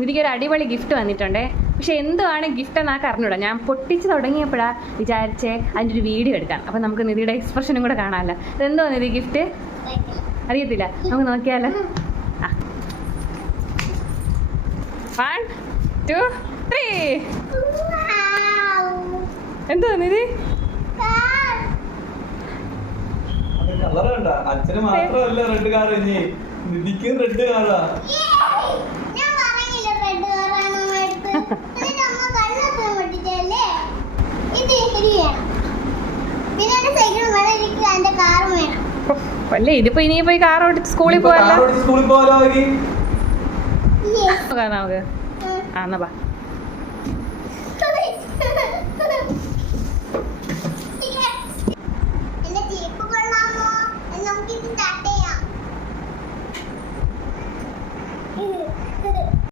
നിധിക്കൊരു അടിപൊളി ഗിഫ്റ്റ് വന്നിട്ടുണ്ടേ. പക്ഷെ എന്തുവാണ് ഗിഫ്റ്റ് എന്ന് അറിഞ്ഞൂടാ. ഞാൻ പൊട്ടിച്ച് തുടങ്ങിയപ്പോഴാണ് വിചാരിച്ചേ അതിൻ്റെ ഒരു വീഡിയോ എടുക്കാൻ. അപ്പം നമുക്ക് നിധിയുടെ എക്സ്പ്രഷനും കൂടെ കാണാമല്ലോ. ഇതെന്തോ നിധി ഗിഫ്റ്റ് അറിയത്തില്ല, നമുക്ക് നോക്കിയാലോ. ആ 1 2 3. എന്തോ നിധി അച്ഛന് മാത്രമല്ല റെഡ് കാർ, നിധിക്കും റെഡ് കാറാ. അല്ലേ ഇതിപ്പോ ഇനി പോയി കാർ ഓടിച്ച് സ്കൂളിൽ പോകാലോ. നമുക്ക് ആ എന്നാ